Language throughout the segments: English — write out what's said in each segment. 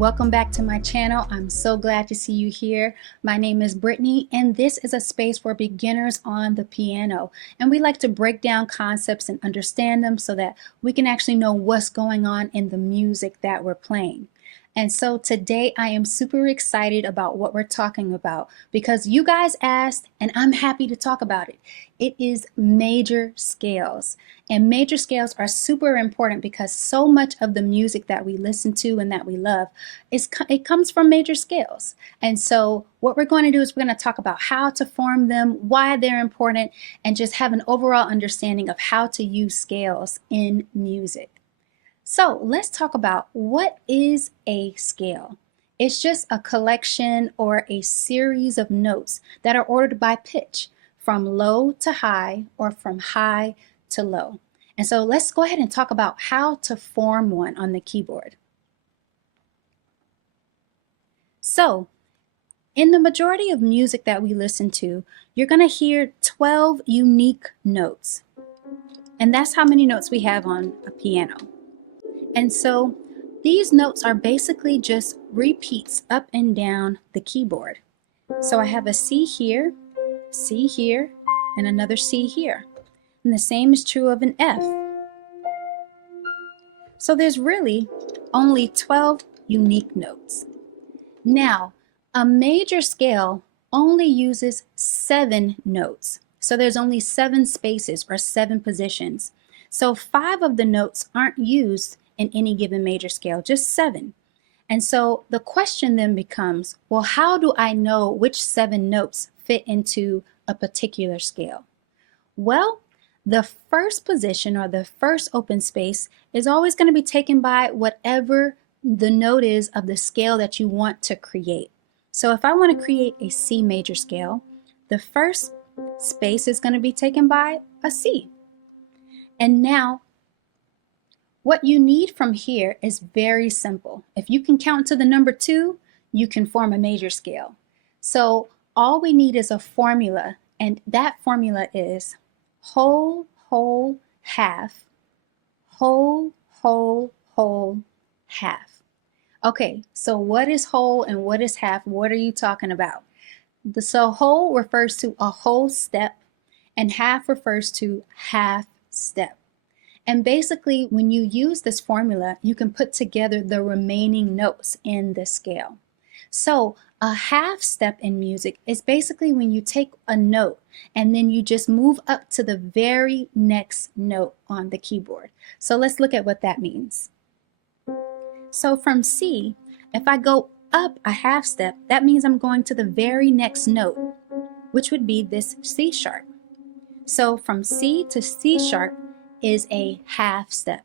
welcome back to my channel. I'm so glad to see you here. My name is Brittney, and this is a space for beginners on the piano. And we like to break down concepts and understand them so that we can actually know what's going on in the music that we're playing. And so today I am super excited about what we're talking about because you guys asked and I'm happy to talk about it. It is major scales. And major scales are super important because so much of the music that we listen to and that we love it comes from major scales. And so what we're going to do is we're going to talk about how to form them, why they're important, and just have an overall understanding of how to use scales in music. So let's talk about what is a scale. It's just a collection or a series of notes that are ordered by pitch from low to high or from high to low. And so let's go ahead and talk about how to form one on the keyboard. So in the majority of music that we listen to, you're going to hear 12 unique notes. And that's how many notes we have on a piano. And so these notes are basically just repeats up and down the keyboard. So I have a C here, and another C here. And the same is true of an F. So there's really only 12 unique notes. Now, a major scale only uses 7 notes. So there's only 7 spaces or 7 positions. So 5 of the notes aren't used in any given major scale, just 7. And so the question then becomes, well, how do I know which 7 notes fit into a particular scale? Well, the first position or the first open space is always going to be taken by whatever the note is of the scale that you want to create. So if I want to create a C major scale, the first space is going to be taken by a C. And now what you need from here is very simple. If you can count to the number 2, you can form a major scale. So all we need is a formula, and that formula is whole, whole, half, whole, whole, whole, half. Okay, so what is whole and what is half? What are you talking about? So whole refers to a whole step, and half refers to half step. And basically, when you use this formula, you can put together the remaining notes in the scale. So a half step in music is basically when you take a note and then you just move up to the very next note on the keyboard. So let's look at what that means. So from C, if I go up a half step, that means I'm going to the very next note, which would be this C sharp. So from C to C sharp is a half step.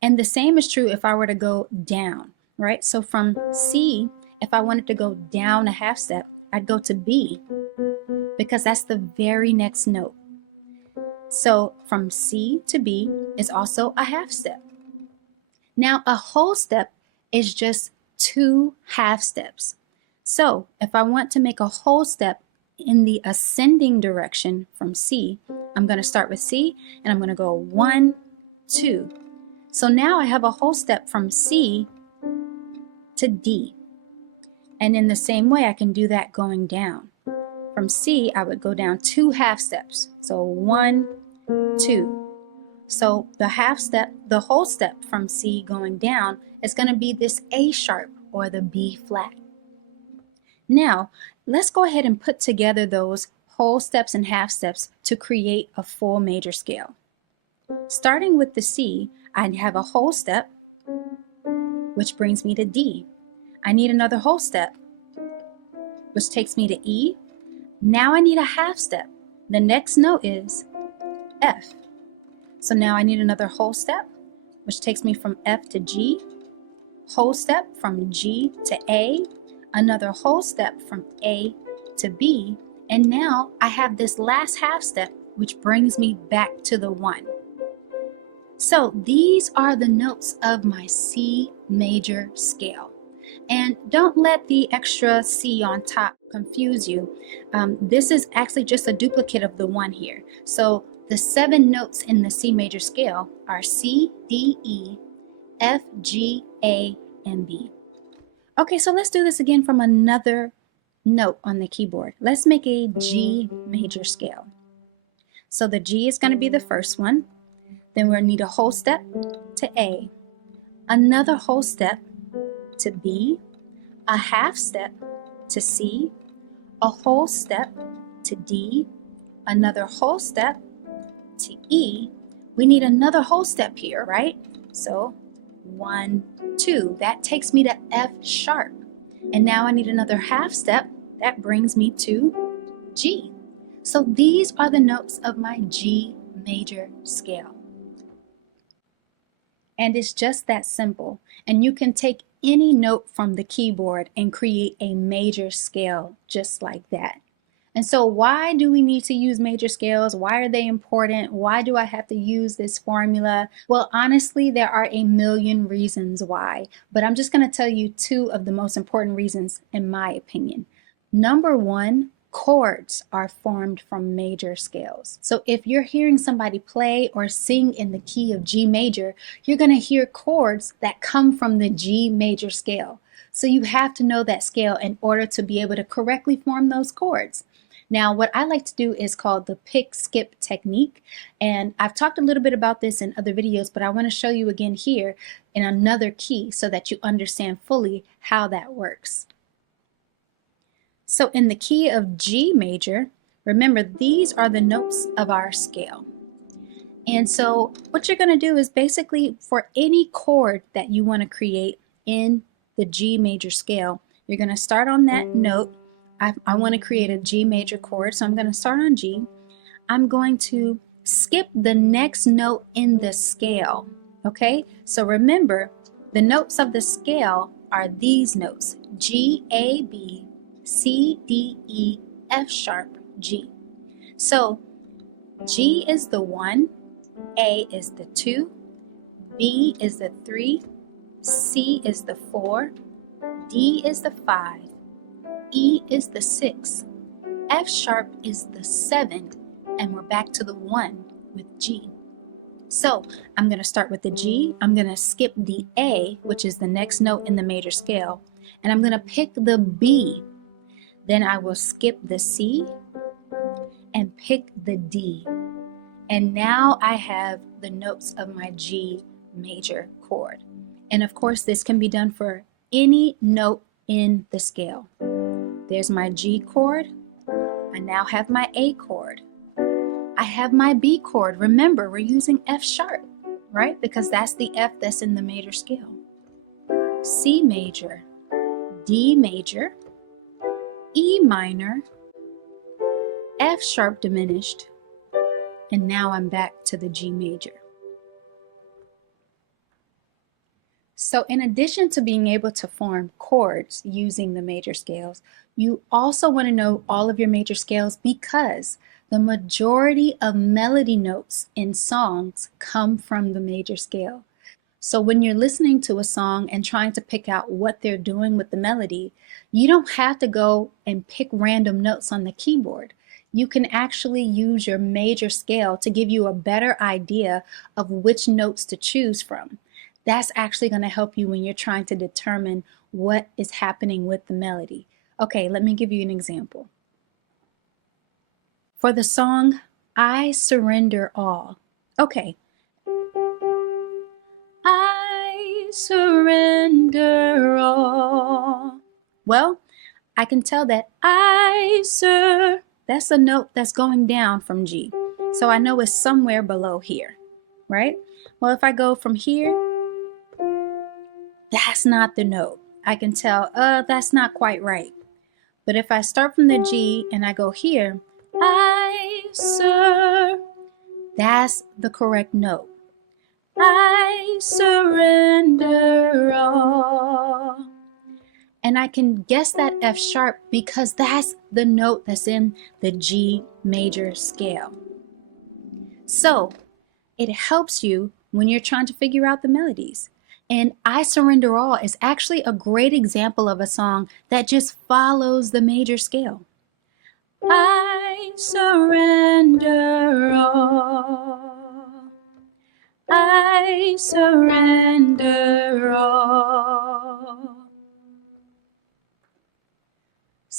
And the same is true if I were to go down, right? So from C, if I wanted to go down a half step, I'd go to B because that's the very next note. So from C to B is also a half step. Now a whole step is just 2 half steps. So if I want to make a whole step in the ascending direction from C, I'm going to start with C and I'm going to go 1, 2. So now I have a whole step from C to D. And in the same way, I can do that going down. From C, I would go down 2 half steps. So 1, 2. So the half step, the whole step from C going down is going to be this A sharp or the B flat. Now, let's go ahead and put together those whole steps and half steps to create a full major scale. Starting with the C, I have a whole step, which brings me to D. I need another whole step, which takes me to E. Now I need a half step. The next note is F. So now I need another whole step, which takes me from F to G, whole step from G to A, another whole step from A to B, and now I have this last half step, which brings me back to the 1. So these are the notes of my C major scale. And don't let the extra C on top confuse you. This is actually just a duplicate of the 1 here. So the 7 notes in the C major scale are C, D, E, F, G, A, and B. Okay, so let's do this again from another note on the keyboard. Let's make a G major scale. So the G is going to be the first one. Then we'll need a whole step to A, another whole step to B, a half step to C, a whole step to D, another whole step to E. We need another whole step here, right? So 1, 2. That takes me to F sharp. And now I need another half step. That brings me to G. So these are the notes of my G major scale. And it's just that simple. And you can take any note from the keyboard and create a major scale just like that. And so why do we need to use major scales? Why are they important? Why do I have to use this formula? Well, honestly, there are a million reasons why, but I'm just going to tell you 2 of the most important reasons in my opinion. Number 1, chords are formed from major scales. So if you're hearing somebody play or sing in the key of G major, you're going to hear chords that come from the G major scale. So you have to know that scale in order to be able to correctly form those chords. Now, what I like to do is called the pick skip technique, and I've talked a little bit about this in other videos, but I want to show you again here in another key so that you understand fully how that works. So in the key of G major, remember these are the notes of our scale. And so what you're going to do is basically for any chord that you want to create in the G major scale, you're going to start on that note. I want to create a G major chord, so I'm going to start on G. I'm going to skip the next note in the scale, okay? So remember, the notes of the scale are these notes: G, A, B, C, D, E, F sharp, G. So G is the 1, A is the 2, B is the 3, C is the 4, D is the 5, E is the 6, F sharp is the 7, and we're back to the 1 with G. So I'm going to start with the G, I'm going to skip the A, which is the next note in the major scale, and I'm going to pick the B. Then I will skip the C and pick the D. And now I have the notes of my G major chord. And of course, this can be done for any note in the scale. There's my G chord. I now have my A chord. I have my B chord. Remember, we're using F sharp, right? Because that's the F that's in the major scale. C major, D major, E minor, F sharp diminished, and now I'm back to the G major. So in addition to being able to form chords using the major scales, you also want to know all of your major scales because the majority of melody notes in songs come from the major scale. So when you're listening to a song and trying to pick out what they're doing with the melody, you don't have to go and pick random notes on the keyboard. You can actually use your major scale to give you a better idea of which notes to choose from. That's actually going to help you when you're trying to determine what is happening with the melody. Okay, let me give you an example. For the song, I Surrender All. Okay. I surrender all. Well, I can tell that that's a note that's going down from G. So I know it's somewhere below here, right? Well, if I go from here, that's not the note. I can tell, that's not quite right. But if I start from the G and I go here, that's the correct note. I surrender all. And I can guess that F sharp because that's the note that's in the G major scale. So it helps you when you're trying to figure out the melodies. And I Surrender All is actually a great example of a song that just follows the major scale. I surrender all. I surrender all.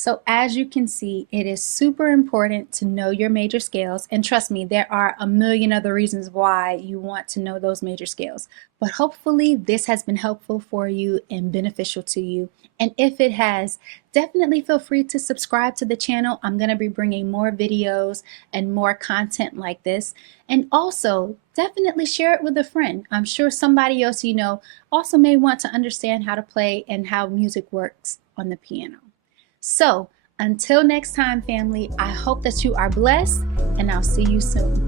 So as you can see, it is super important to know your major scales. And trust me, there are a million other reasons why you want to know those major scales. But hopefully this has been helpful for you and beneficial to you. And if it has, definitely feel free to subscribe to the channel. I'm going to be bringing more videos and more content like this. And also, definitely share it with a friend. I'm sure somebody else you know also may want to understand how to play and how music works on the piano. So, until next time, family, I hope that you are blessed, and I'll see you soon.